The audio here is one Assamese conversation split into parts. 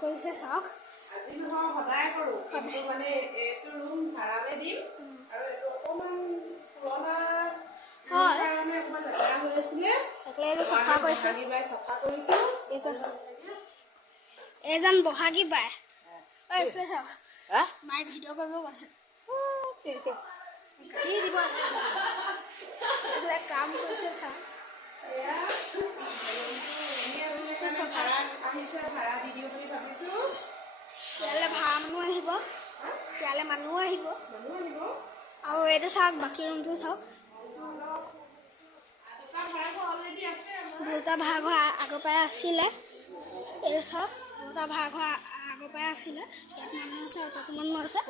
কৰিছে চাওক আজি নহয় সদায় কৰোঁ কিন্তু মানে এইটো ৰুম ভাড়ালৈ দিম আৰু এইটো অকণমান পুৰণা হয় কাৰণে অকণমান লেতেৰা হৈ আছিলে একেলগে চাফা কৰিছে চাফা কৰিছোঁ এজন বহাগী বাই ঐ এইফালে চাওক মায়ে ভিডিঅ' কৰিব কৈছে কি দিব এইবিলাক কাম কৰিছে চাওক ইয়ালৈ ভাড়া মানুহ আহিব ইয়ালৈ মানুহ আহিব আৰু এইটো চাওক বাকী ৰুমটো চাওক দুটা ভাড়াঘৰ আগৰ পৰাই আছিলে এইটো চাওক দুটা ভাড়াঘৰ আগৰ পৰাই আছিলে ইয়াত মানুহ আছে আৰু তাতো মানুহ আছে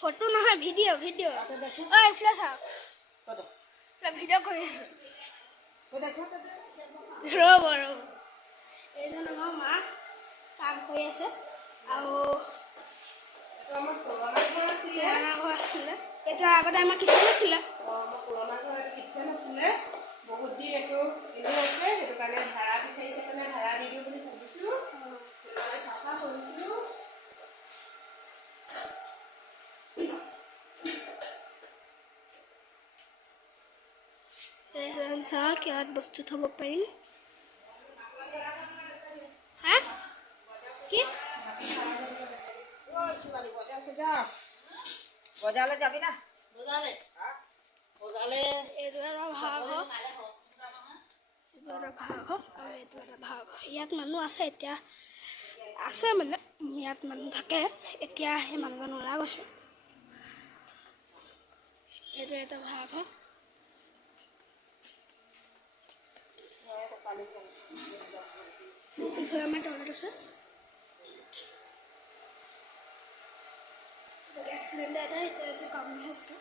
ফটো নহয় ভিডিঅ' ঐ এইফালে চাওক ভিডিঅ' কৰি আছোঁ ৰ'ব এইজন আমাৰ মা কাম কৰি আছে আৰু পুৰণা ঘৰ আছিলে এইটো আগতে আমাৰ কিচেন আছিলে পুৰণা ঘৰ কিচেন আছিলে বহুত দিন এইটো এনেই আছে সেইটো কাৰণে ভাড়া বিচাৰিছে কাৰণে ভাড়া দি দিওঁ বুলি ভাবিছোঁ সেইটো কাৰণে চাফা কৰিছোঁ চাওক ইয়াত বস্তু থ'ব পাৰিম হা কি বজাৰলৈ যাবি না এইটো এটা ভাড়াঘৰ আৰু এইটো এটা ভাড়াঘৰ ইয়াত মানুহ আছে এতিয়া আছে মানে ইয়াত মানুহ থাকে এতিয়া সেই মানুহজন ওলাই গৈছে এইটো এটা ভাড়াঘৰ ইফালে আমাৰ টয়লেট আছে গেছ চিলিণ্ডাৰ এটা এইটো কাম হৈ আছে